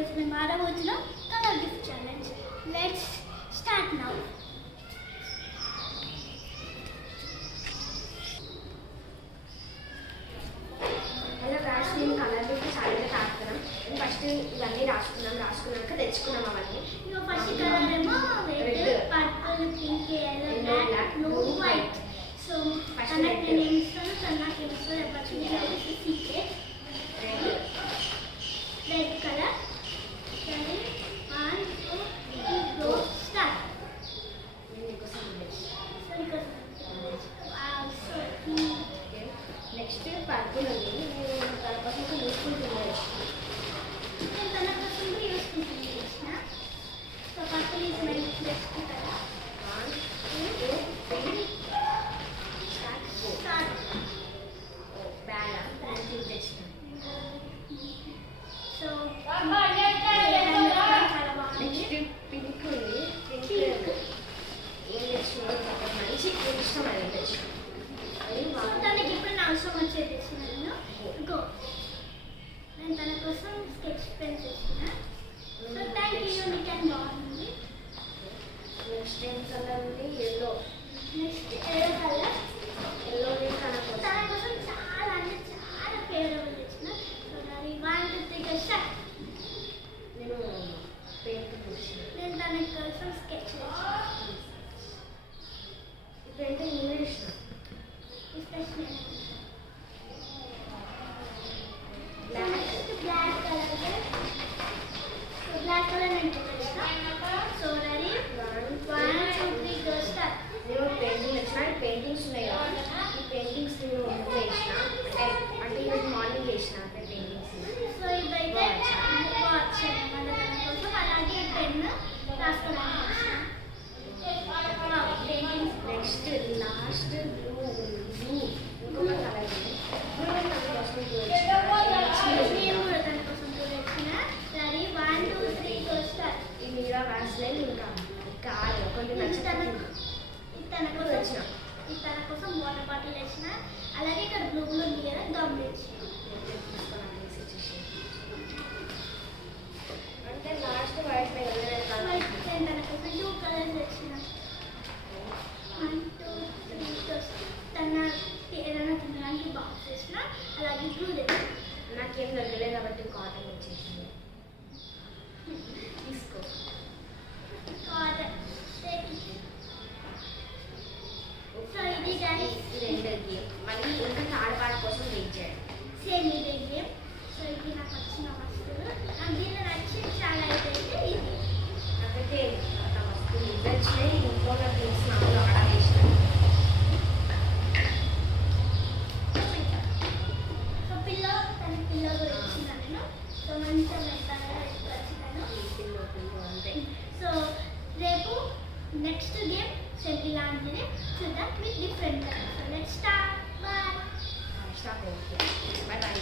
ఈరోజు మేము ఆడబోతున్నాం colour gift challenge. Let's start now. Hello guys, నేను కలర్ గిఫ్ట్ ఛాలెంజ్ ఆడుతున్నాం. ఫస్ట్ ఇవన్నీ రాసుకున్నాక తెచ్చుకున్నాం అవన్నీ. ఇగో ఫస్ట్ కలర్ ఏమో red, purple, pink, yellow, black, blue, white. So తనకి నేను ఏమి ఇస్తాను, తను నాకు ఏమి ఇస్తాను ఎవరికి సీక్రెట్. Red colour. సరే 1 2 3 గో స్టార్ట్. నెక్స్ట్ పర్పుల్ ఉంది. నేను తన కోసం చూసుకుంటున్నాను. నేను తన కోసం యూస్కుంటున్నాను. So purple is my best colour. 1 2 3 start. Bag తెచ్చిన. సో నెక్స్ట్ పింక్ ఉంది. పింక్ ఏం తెచ్చిన మంచి ఇష్టం అది తెచ్చిన. తనకి ఇప్పుడు నా అవసరం వచ్చేది తెచ్చిన నేను. గో. నేను తన కోసం స్కెచ్ పెన్ తెచ్చిన. So thank you. You can బాగుంది. నెక్స్ట్ ఏం కలర్ ఉంది? Yellow. Next yellow colour. Yellow తన కోసం చాలా అంటే చాలా ఫేవరబుల్ తెచ్చిన. సో అది 1 2 3 స్టార్ట్. నేను పెయింట్ తెచ్చిన. నేను తన కోసం స్కెచ్ తెచ్చిన. ఈ పెయింట్ నేను వేసిన. Black colour. So black colour నేను తెచ్చిన. So ready 1 2 3 go start. నేను పెయింటింగ్ తెచ్చిన. పెయింటింగ్స్ ఉన్నాయి కదా, ఈ పెయింటింగ్స్ నేను వేసిన. అంటే ఈరోజు మార్నింగ్ వేసిన పెయింటింగ్స్. సో ఇదైతే వాచ్ మళ్ళీ తన కోసం. అలాగే పెన్ రాసుకోవడానికి పెయింటింగ్స్. నెక్స్ట్ లాస్ట్ బ్లూ ఇంకొక కలర్ ఉంది. నేను కూడా తన కోసం తెచ్చిన. Ready 1 2 3 go start. ఈ మీద వ్యాస్లైన్ ఇంకా కాదు కొంచెం నచ్చుతాను. తన కోసం వాటర్ బాటిల్ వేసిన. అలాగే ఇక్కడ బ్లూ బ్లూ ఉంది కదా, గమ్ వేసిన. అంటే లాస్ట్ వైట్ వైట్ నేను తన కోసం 2 కలర్స్ వేసిన. 1 2 3 తన ఏదైనా తినడానికి బాక్స్ వేసిన. అలాగే బ్లూ తెచ్చిన. నాకేం దొరకలేదు కాబట్టి కాటన్ వచ్చేసింది. తీసుకో. కాటన్. సో ఇది గైస్ రెండోది. మళ్ళీ ఇంకా థర్డ్ పార్ట్ కోసం వెయిట్ చేయండి. సేమ్ ఇదే గేమ్. సో ఇది నాకు వచ్చిన వస్తువులు. నాకు దీనిలో నచ్చింది చాలా అయితే ఇది. నాకైతే నా వస్తువులు ఇవి వచ్చినాయి. ఇంట్లో నాకు తెలిసిన ఆర్డర్ వేసిన. సో పిల్లో తన పిల్లో కూడా ఇచ్చిన నేను. సో మంచిగా మెత్తగా వచ్చినాను. పిల్లో అంతే. సో రేపు నెక్స్ట్ గేమ్ సేమ్ ఇలాంటిదే చూద్దాం with different colours. So let's start. Bye. Stop. Bye bye.